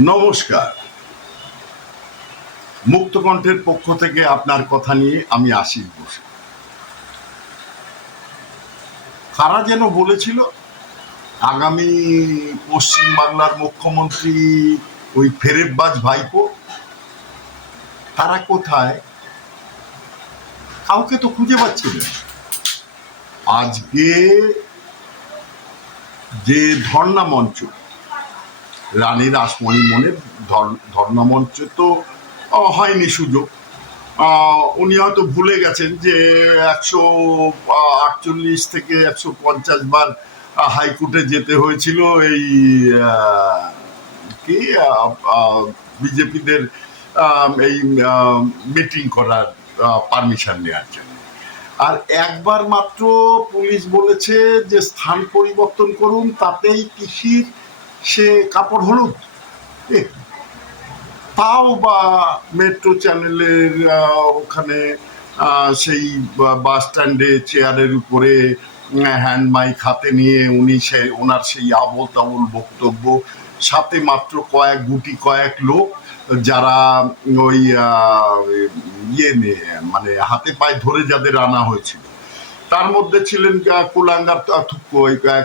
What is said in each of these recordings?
নমস্কার। মুক্তকণ্ঠের পক্ষ থেকে আপনার কথা নিয়ে আমি আশিস বসু। কারা যেন বলেছিল আগামী পশ্চিম বাংলার মুখ্যমন্ত্রী ওই ফেরেববাজ ভাইপো? তারা কোথায়? কাউকে তো খুঁজে পাচ্ছি না। আজকে যে ধর্ণা মঞ্চ, রানী রাসমণি মনের ধর্ণা মঞ্চ তো হয়নি সুযোগ। উনি হয়তো ভুলে গেছেন যে 148 থেকে 150 বার হাইকোর্টে যেতে হয়েছিল এই কি বিজেপিদের এই মিটিং করার পারমিশন নেওয়ার জন্য। আর একবার মাত্র পুলিশ বলেছে যে স্থান পরিবর্তন করুন, তাতেই কৃষির সে কাপড় হলুদ। তাও বা মেট্রো চ্যানেলের ওখানে সেই বাস স্ট্যান্ডে চেয়ারের উপরে হ্যান্ড মাইক হাতে নিয়ে উনি ওনার সেই আবোল তাবোল বক্তব্য, সাথে মাত্র কয়েক লোক যারা ওই মানে হাতে পায়ে ধরে যাদের আনা হয়েছিল, তার মধ্যে ছিলেন কুলাঙ্গার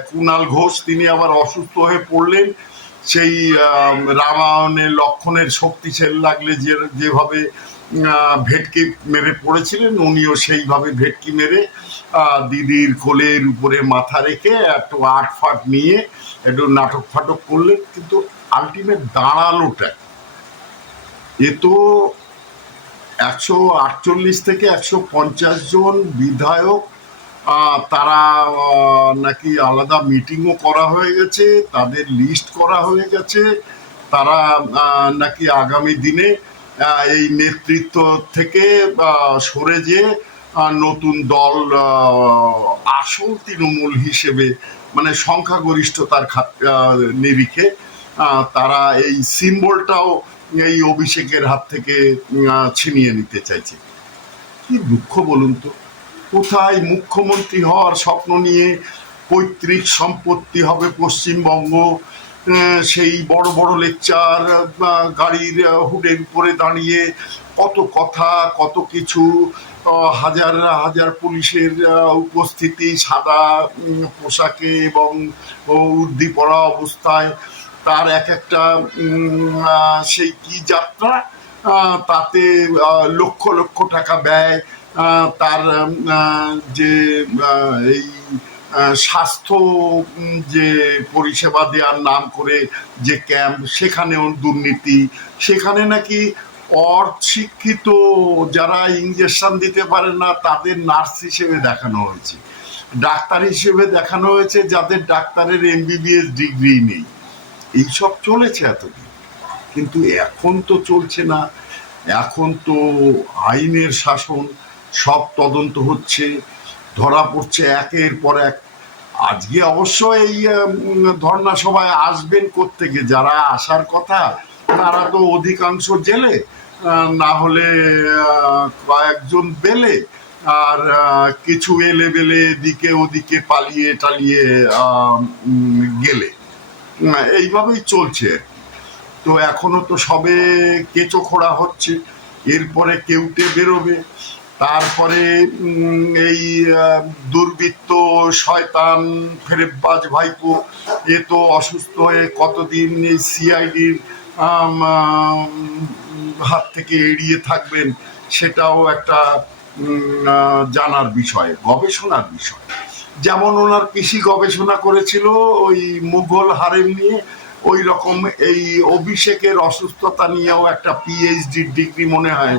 কুণাল ঘোষ। তিনি আবার অসুস্থ হয়ে পড়লেন। সেই রামায়ণের লক্ষণের শক্তিশাল লাগলে যেভাবে ভেটকি মেরে পড়েছিলেন, উনিও সেইভাবে ভেটকি মেরে দিদির কোলের উপরে মাথা রেখে একটু আট ফাট নিয়ে একটু নাটক ফাটক করলেন। কিন্তু আলটিমেট দাঁড়ালোটা এ তো 148 থেকে 150 জন বিধায়ক, তারা নাকি আলাদা মিটিংও করা হয়ে গেছে, তাদের লিস্ট করা হয়ে গেছে। তারা নাকি আগামী দিনে এই নেতৃত্ব থেকে সরে যে নতুন দল আসল তৃণমূল হিসেবে, মানে সংখ্যাগরিষ্ঠতার নিরিখে তারা এই সিম্বলটাও এই অভিষেকের হাত থেকে ছিনিয়ে নিতে চাইছে। কি দুঃখ বলুন তো। কোথায় মুখ্যমন্ত্রী হওয়ার স্বপ্ন নিয়ে পৈতৃক সম্পত্তি হবে পশ্চিমবঙ্গ, সেই বড় বড় লেকচার, গাড়ির হুডের উপরে দাঁড়িয়ে কত কথা, কত কিছু, হাজার হাজার পুলিশের উপস্থিতি, সাদা পোশাকে এবং উর্দি পরা অবস্থায় তার একটা সেই কি যাত্রা, তাতে লক্ষ লক্ষ টাকা ব্যয়, তার যে এই স্বাস্থ্য যে পরিষেবা দেওয়ার নাম করে যে ক্যাম্প, সেখানেও দুর্নীতি। সেখানে নাকি অশিক্ষিত যারা ইঞ্জেকশন দিতে পারে না তাদের নার্স হিসেবে দেখানো হয়েছে, ডাক্তার হিসেবে দেখানো হয়েছে যাদের ডাক্তারের MBBS ডিগ্রি নেই। এইসব চলেছে এতদিন, কিন্তু এখন তো চলছে না। এখন তো আইনের শাসন, সব তদন্ত হচ্ছে, ধরা পড়ছে একের পর এক। আজকে অবশ্য এই ধর্ণা সভায় আসবেন কোত্থেকে? যারা আসার কথা তারা তো অধিকাংশ জেলে, না হলে কয়েকজন বেলে, আর কিছু এলে বেলে এদিকে ওদিকে পালিয়ে টালিয়ে গেলে, এইভাবেই চলছে। তো এখনো তো সবে কেঁচো খোঁড়া হচ্ছে, এরপরে কেউটে বেরোবে, তারপরে এই দুর্বৃত্ত শয়তান ফেরেববাজ ভাইপো এ তো অসুস্থ হয়ে কতদিন এই CIDর হাত থেকে এড়িয়ে থাকবেন, সেটাও একটা জানার বিষয়, গবেষণার বিষয়। যেমন ওনার কৃষি গবেষণা করেছিল ওই মুঘল হারেম নিয়ে, ওই রকম এই অভিষেকের অসুস্থতা নিয়েও একটা PhD ডিগ্রি মনে হয়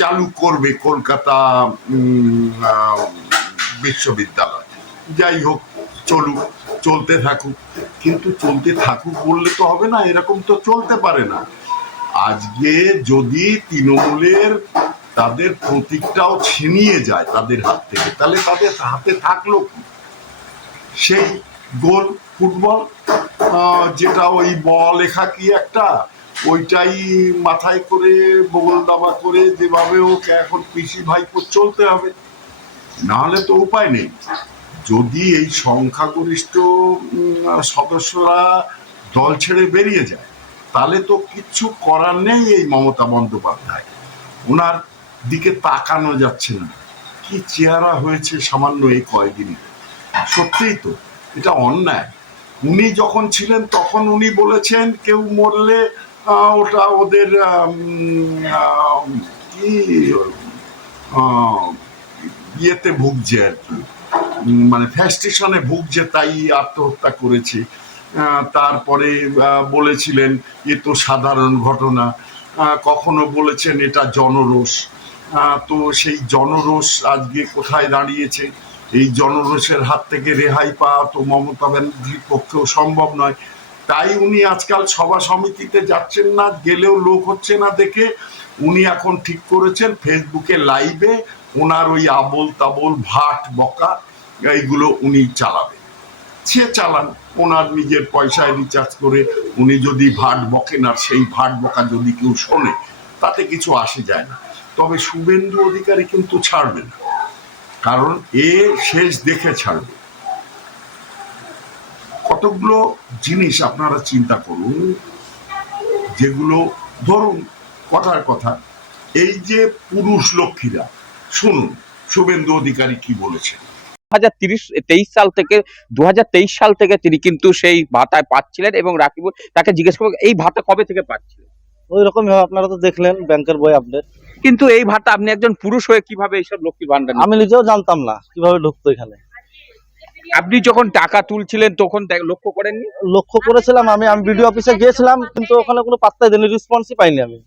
চালু করবে কলকাতা বিশ্ববিদ্যালয়। যাই হোক, চলতে থাকুক। কিন্তু চলতে থাকুক বললে তো হবে না, এরকম তো চলতে পারে না। আজকে যদি তৃণমূলের তাদের প্রতীকটাও ছিনিয়ে যায় তাদের হাত থেকে, তাহলে তাদের হাতে থাকলো সেই গোল ফুটবল, যেটা ওই বল লেখা কি একটা, ওইটাই মাথায় করে বগল দাবা করে যেভাবে ওকে এখন পিসি ভাইপো চলতে হবে, নাহলে তো উপায় নেই। যদি এই সংখ্যাগরিষ্ঠ সদস্যরা দল ছেড়ে বেরিয়ে যায়, তাহলে তো কিচ্ছু করার নেই এই মমতা বন্দ্যোপাধ্যায়। ওনার দিকে তাকানো যাচ্ছে না। কি চেহারা হয়েছে সামান্য এই কয়েকদিনে, সত্যিই তো এটা অন্যায়। উনি যখন ছিলেন তখন উনি বলেছেন কেউ মরলে ওটা ওদের কি ইয়েতে ভুগছে আর কি, মানে ফ্যাস্টেশনে ভুগছে তাই আত্মহত্যা করেছে। তারপরে বলেছিলেন এ তো সাধারণ ঘটনা, কখনো বলেছেন এটা জনরোষ। তো সেই জনরোষ আজকে কোথায় দাঁড়িয়েছে? এই জনরোষের হাত থেকে রেহাই পাওয়া তো মমতা ব্যানার্জির পক্ষেও সম্ভব নয়। তাই উনি আজকাল সভা সমিতিতে যাচ্ছেন না, গেলেও লোক হচ্ছে না দেখে উনি এখন ঠিক করেছেন ফেসবুকে লাইভে ওনার ওই আবোল তাবোল ভাট বকা এইগুলো উনি চালাবেন। সে চালান, ওনার নিজের পয়সায় রিচার্জ করে উনি যদি ভাট বকেন আর সেই ভাট বকা যদি কেউ শোনে তাতে কিছু আসে যায় না। তবে শুভেন্দু অধিকারী কিন্তু ছাড়বে না, কারণ এ শেষ দেখে ছাড়বে। কতগুলো জিনিস আপনারা চিন্তা করুন, যেগুলো ধরুন কথার কথা, এই যে পুরুষ লক্ষ্মীরা, শুনুন শুভেন্দু অধিকারী কি বলেছে। 2023 সাল থেকে 2023 সাল থেকে তিনি কিন্তু সেই ভাতায় পাচ্ছিলেন এবং রাকিবুল তাকে জিজ্ঞেস করবো এই ভাতা কবে থেকে পাচ্ছিলেন। ওই রকমই হবে, আপনারা তো দেখলেন ব্যাংকের বই আপডেট। কিন্তু এই ভাতা আপনি একজন পুরুষ হয়ে কিভাবে এইসব লক্ষ্মীর ভান্ডার আমি নিজেও জানতাম না কিভাবে ঢুকতো এখানে। আপনি যখন টাকা তুলছিলেন তখন লক্ষ্য করেননি? লক্ষ্য করেছিলাম, আমি বিডিও অফিসে গিয়েছিলাম, কিন্তু ওখানে কোনো পাত্তাই দেয়নি, রেসপন্সই পাইনি। আমি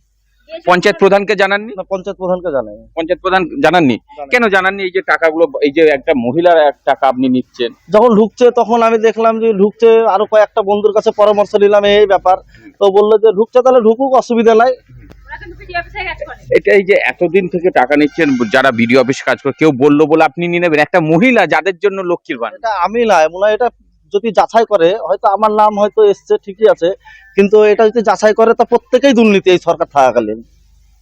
পঞ্চায়েত প্রধানকে জানাননি? না, পঞ্চায়েত প্রধানকে জানাই। পঞ্চায়েত প্রধান জানাননি? কেন জানাননি? এই যে টাকাগুলো, এই যে একটা মহিলার টাকা আপনি নিচ্ছেন, যখন ঢুকছে তখন আমি দেখলাম যে ঢুকছে, আরো কয়েকটা বন্ধুর কাছে পরামর্শ নিলাম এই ব্যাপার, তো বললো যে ঢুকছে তাহলে ঢুকুক, অসুবিধা নাই। এটা এই যে এতদিন থেকে টাকা নিচ্ছেন যারা বিডিও অফিস কাজ করে, কেউ বললো বলে আপনি নিয়ে নেবেন? একটা মহিলা যাদের জন্য লক্ষ্মীর ভান্ডার, এটা আমি না, মনে হয় এটা যদি যাচাই করে, হয়তো আমার নাম হয়তো এসছে ঠিকই আছে, কিন্তু এটা যদি যাচাই করে তা প্রত্যেকেই দুর্নীতি এই সরকার থাকাকালীন।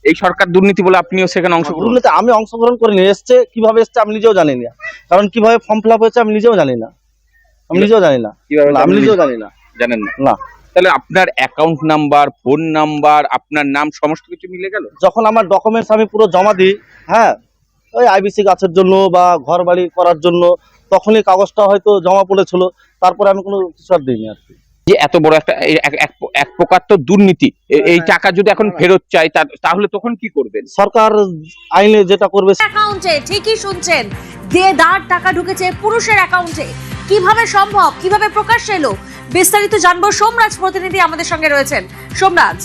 এই সরকার দুর্নীতি বলে আপনিও সেখানে অংশগ্রহণ? আমি অংশগ্রহণ করিনি, এসছে কিভাবে এসছে আমি নিজেও জানি না, কারণ কিভাবে ফর্ম ফিল আপ হয়েছে আমি নিজেও জানি না। আমি নিজেও জানি না, আমি নিজেও জানি না। জানেন না? না। তাহলে আপনার অ্যাকাউন্ট নাম্বার, ফোন নাম্বার, আপনার নাম সমস্ত কিছু মিলে গেল? যখন আমার ডকুমেন্টস আমি পুরো জমা দিই, হ্যাঁ, ওই আইবিসি গাছের জন্য বা ঘর বাড়ি করার জন্য, তখনই কাগজটা হয়তো জমা পড়েছিল, তারপরে আমি কোনো কিছু আর দিইনি আর কি। যে এত বড় একটা এক প্রকার তো দুর্নীতি, এই টাকা যদি এখন ফেরত চাই তাহলে তখন কি করবেন? সরকার আইনে যেটা করবে। অ্যাকাউন্টে, ঠিকই শুনছেন, দেদার টাকা ঢুকেছে পুরুষের অ্যাকাউন্টে। কিভাবে সম্ভব, কিভাবে প্রকাশ্যে এলো, বিস্তারিত জানবো। সোমরাজ প্রতিনিধি আমাদের সঙ্গে রয়েছেন। সোমরাজ,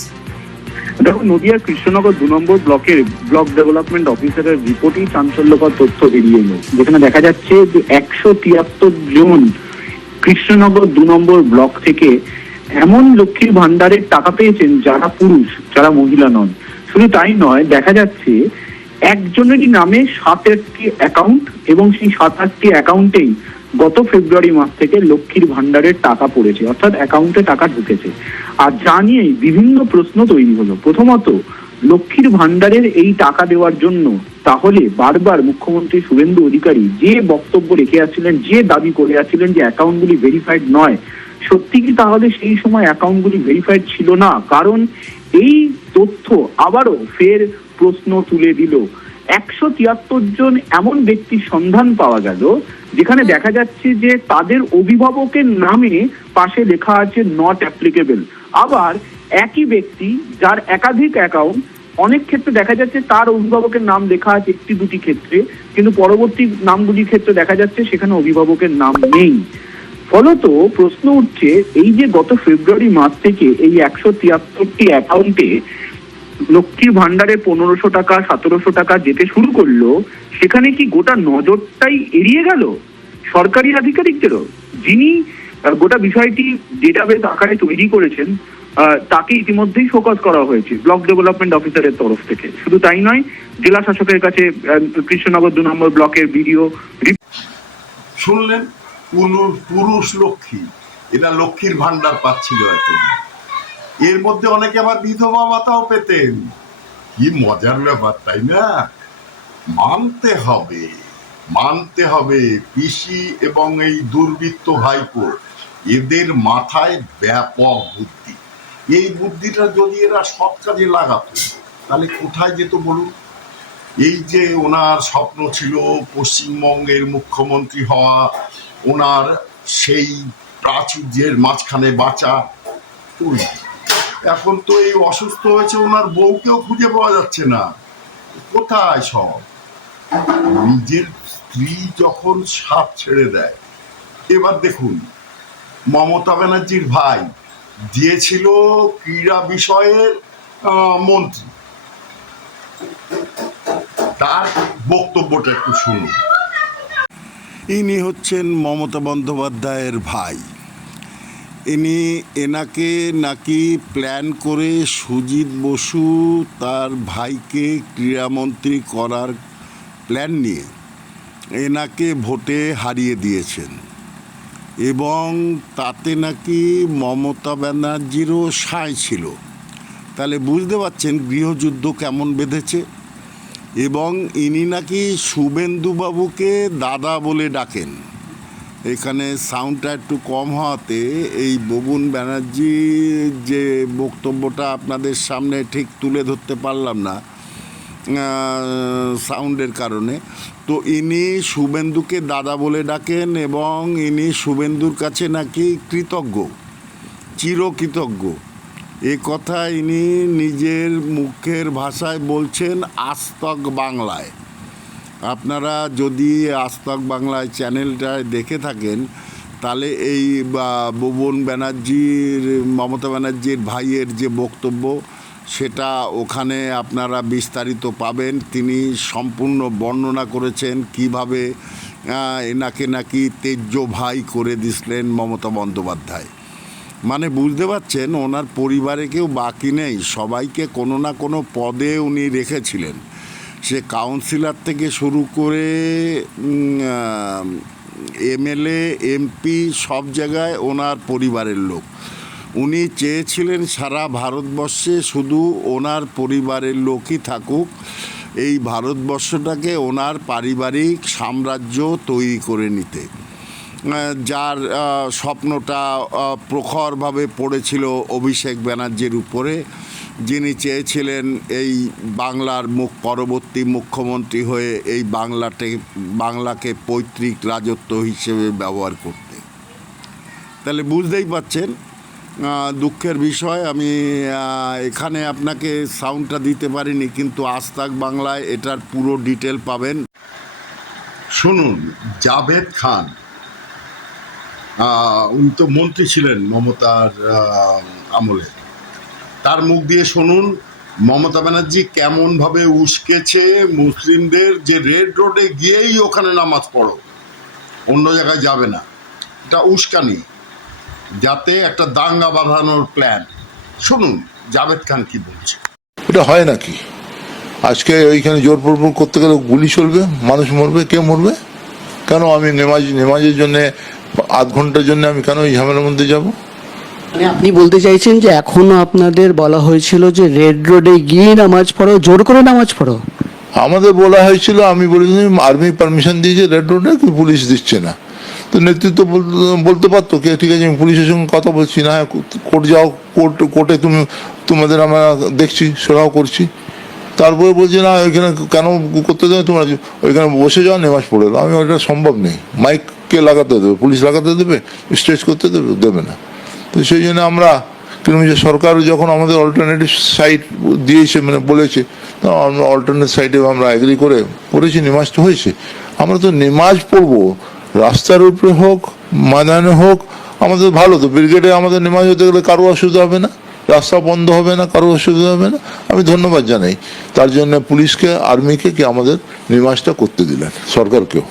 দেখুন, নদিয়ার কৃষ্ণনগর 2 নম্বর ব্লকের ব্লক ডেভেলপমেন্ট অফিসারের রিপোর্টেই চাঞ্চল্যকর তথ্য বেরিয়ে এলো, যেখানে দেখা যাচ্ছে যে 173 জন কৃষ্ণনগর 2 নম্বর ব্লক থেকে এমন লক্ষ্মীর ভান্ডারের টাকা পেয়েছেন যারা পুরুষ, যারা মহিলা নন। শুধু তাই নয়, দেখা যাচ্ছে একজনেরই নামে 7-8টি অ্যাকাউন্ট, এবং সেই 7-8টি অ্যাকাউন্টেই গত ফেব্রুয়ারি মাস থেকে লক্ষ্মীর ভান্ডারের টাকা পড়েছে, অর্থাৎ অ্যাকাউন্টে টাকা ঢুকেছে। আর যা নিয়েই বিভিন্ন প্রশ্ন তৈরি হলো। প্রথমত, লক্ষ্মীর ভান্ডারের এই টাকা দেওয়ার জন্য তাহলে বারবার মুখ্যমন্ত্রী শুভেন্দু অধিকারী যে বক্তব্য রেখে আসছিলেন, যে দাবি করে আসছিলেন যে অ্যাকাউন্টগুলি ভেরিফাইড নয়, সত্যি কি তাহলে সেই সময় অ্যাকাউন্টগুলি ভেরিফাইড ছিল না? কারণ এই তথ্য আবারও ফের প্রশ্ন তুলে দিল। 173 জন এমন ব্যক্তির সন্ধান পাওয়া গেল যেখানে দেখা যাচ্ছে যে তাদের অভিভাবকের নামে পাশে লেখা আছে নট অ্যাপ্লিকেবল। আবার একই ব্যক্তি যার একাধিক অ্যাকাউন্ট, অনেক ক্ষেত্রে দেখা যাচ্ছে তার অভিভাবকের নাম লেখা আছে 1-2টি ক্ষেত্রে, কিন্তু পরবর্তী নামগুলির ক্ষেত্রে দেখা যাচ্ছে সেখানে অভিভাবকের নাম নেই। ফলত প্রশ্ন উঠছে, এই যে গত ফেব্রুয়ারি মাস থেকে এই 173টি অ্যাকাউন্টে লক্ষ্মীর ভান্ডারে 1500 টাকা 1700 টাকা যেতে শুরু করলো, সেখানে কি গোটা নজরটাই এড়িয়ে গেল সরকারি আধিকারিকদেরও? যিনি গোটা বিষয়টি ডেটাবেস আকারে তৈরি করেছেন তাকে ইতিমধ্যেই ফোকাস করা হয়েছে ব্লক ডেভেলপমেন্ট অফিসারের তরফ থেকে। শুধু তাই নয়, জেলা শাসকের কাছে কৃষ্ণনগর 2 নম্বর ব্লকের ভিডিও। শুনলেন, পুরুষ লক্ষ্মী, এরা লক্ষ্মীর ভান্ডার পাচ্ছিল এতদিন। এর মধ্যে অনেকে আবার বিধবা ভাতাও পেতেন। কি মজার ব্যাপার, তাই না? মানতে হবে পিসি এবং এই দুর্বৃত্ত ভাইপো, এদের মাথায় ব্যাপক বুদ্ধি। এই বুদ্ধিটা যদি এরা সৎ কাজে লাগাতো তাহলে কোথায় যেত বলুন? এই যে ওনার স্বপ্ন ছিল পশ্চিমবঙ্গের মুখ্যমন্ত্রী হওয়া, ওনার সেই প্রাচুর্যের মাঝখানে বাঁচা, ওই এখন তো এই অসুস্থ হয়েছে, ওনার বউকেও খুঁজে পাওয়া যাচ্ছে না, কোথায় সব? নিজের স্ত্রী যখন সাপ ছেড়ে দেয়। এবার দেখুন, মমতা ব্যানার্জির ভাই যে ছিল ক্রীড়া বিষয়ের মন্ত্রী, তার বক্তব্যটা একটু শুনুন। ইনি হচ্ছেন মমতা বন্দ্যোপাধ্যায়ের ভাই। এনাকে নাকি প্ল্যান করে সুজিত বসু তার ভাইকে ক্রীড়ামন্ত্রী করার প্ল্যান নিয়ে এনাকে ভোটে হারিয়ে দিয়েছেন, এবং তাতে নাকি মমতা ব্যানার্জিরও সায় ছিল। তাহলে বুঝতে পারছেন গৃহযুদ্ধ কেমন বেঁধেছে। এবং ইনি নাকি শুভেন্দুবাবুকে দাদা বলে ডাকেন। এখানে সাউন্ডটা একটু কম হওয়াতে এই ববুন ব্যানার্জির যে বক্তব্যটা আপনাদের সামনে ঠিক তুলে ধরতে পারলাম না সাউন্ডের কারণে। তো ইনি শুভেন্দুকে দাদা বলে ডাকেন এবং ইনি শুভেন্দুর কাছে নাকি কৃতজ্ঞ, চিরকৃতজ্ঞ। এ কথা ইনি নিজের মুখের ভাষায় বলছেন আজ তক বাংলায়। আপনারা যদি আজ তক বাংলায় চ্যানেলটায় দেখে থাকেন তাহলে এই ববুন ব্যানার্জির, মমতা ব্যানার্জির ভাইয়ের যে বক্তব্য সেটা ওখানে আপনারা বিস্তারিত পাবেন। তিনি সম্পূর্ণ বর্ণনা করেছেন কিভাবে এনাকে নাকি তেজ্য ভাই করে দিছিলেন মমতা বন্দ্যোপাধ্যায়। মানে বুঝতে পারছেন ওনার পরিবারে কেউ বাকি নেই, সবাইকে কোনো না কোনো পদে উনি রেখেছিলেন। সে কাউন্সিলর থেকে শুরু করে এমএলএ, এমপি, সব জায়গায় ওনার পরিবারের লোক। উনি চেয়েছিলেন সারা ভারতবর্ষে শুধু ওনার পরিবারের লোকই থাকুক, এই ভারতবর্ষটাকে ওনার পারিবারিক সাম্রাজ্য তৈরি করে নিতে। যার স্বপ্নটা প্রখরভাবে পড়েছিল অভিষেক ব্যানার্জির উপরে, যিনি চেয়েছিলেন এই বাংলার পরবর্তী মুখ্যমন্ত্রী হয়ে এই বাংলাকে পৈতৃক রাজত্ব হিসেবে ব্যবহার করতে। তাহলে বুঝতেই পাচ্ছেন দুঃখের বিষয়, আমি এখানে আপনাকে সাউন্ডটা দিতে পারিনি, কিন্তু আজ তাক বাংলায় এটার পুরো ডিটেল পাবেন। শুনুন, জাভেদ খান, উনি তো মন্ত্রী ছিলেন মমতার আমলে, তার মুখ দিয়ে শুনুন মমতা ব্যানার্জি কেমনভাবে উস্কেছে মুসলিমদের যে রেড রোডে গিয়েই ওখানে নামাজ পড়ো, অন্য জায়গায় যাবে না। এটা উস্কানি, যাতে একটা দাঙ্গা বাঁধানোর প্ল্যান। শুনুন জাভেদ খান কি বলছে। এটা হয় নাকি? আজকে ওইখানে জোরপূর্বক করতে গেলে গুলি চলবে, মানুষ মরবে, কে মরবে? কেন আমি নেমাজের জন্য আধ ঘন্টার জন্য আমি কেন ওই ঝামেলার মধ্যে যাব? মানে আপনি বলতে চাইছেন যে এখনো আপনাদের বলা হয়েছিল যে রেড রোডে গিয়ে নামাজ পড়ো, জোর করে নামাজ পড়ো? আমাদের বলা হয়েছিল, আমি বলেছি আর্মি পারমিশন দিয়েছে রেড রোডে, কিন্তু পুলিশ দিচ্ছে না। তো নেতৃত্ব বলতে পারতো কে ঠিক আছে আমি পুলিশের সঙ্গে কথা বলছি না, কোর্ট যাও, কোর্টে তোমাদের আমরা দেখছি, সেটাও করছি। তারপরে বলছি না ওইখানে কেন করতে দেবে, তোমরা ওইখানে বসে যাও, নেমাজ পড়ে দাও। আমি ওইটা সম্ভব নেই, মাইক কে লাগাতে দেবে? পুলিশ লাগাতে দেবে? স্ট্রেচ করতে দেবে না। তো সেই জন্য আমরা কিন্তু যে সরকার যখন আমাদের অল্টারনেটিভ সাইড দিয়েছে, মানে বলেছে, তো আমরা অল্টারনেটিভ সাইডে আমরা এগ্রি করে পড়েছি, নেমাজটা হয়েছে। আমরা তো নেমাজ পড়বো, রাস্তার উপরে হোক, ময়দানে হোক, আমাদের ভালো। তো ব্রিগেডে আমাদের নেমাজ হতে গেলে কারো অসুবিধা হবে না, রাস্তা বন্ধ হবে না, কারো অসুবিধা হবে না। আমি ধন্যবাদ জানাই তার জন্য পুলিশকে, আর্মিকে, কি আমাদের নেমাজটা করতে দিলেন, সরকারকেও।